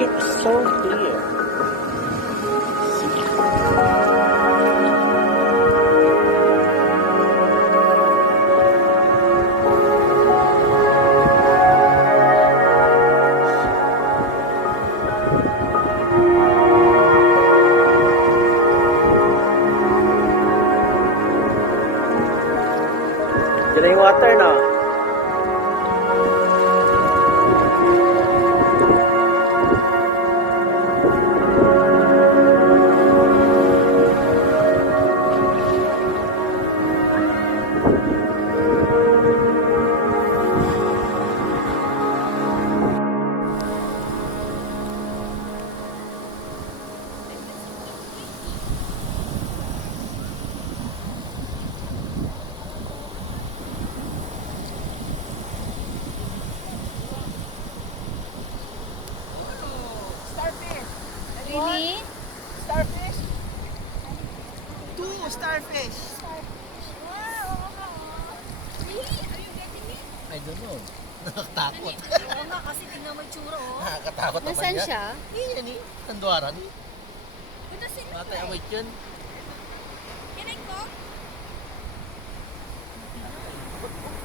It's so clear. Diyan na yung water na. Really? Starfish? 2 starfish. Wow! Really? Are you getting me? I don't know. Nakakatakot. Oo nga, kasi tingnan mo yung tsura, oh. Nakakatakot naman Nasaan yan. siya? Yan eh. Tanduaran. Ito sino Matay awit yun. Kinay ko?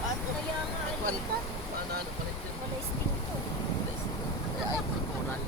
Kaya nga, Paano palit yun? wala sting to. Ay, coral.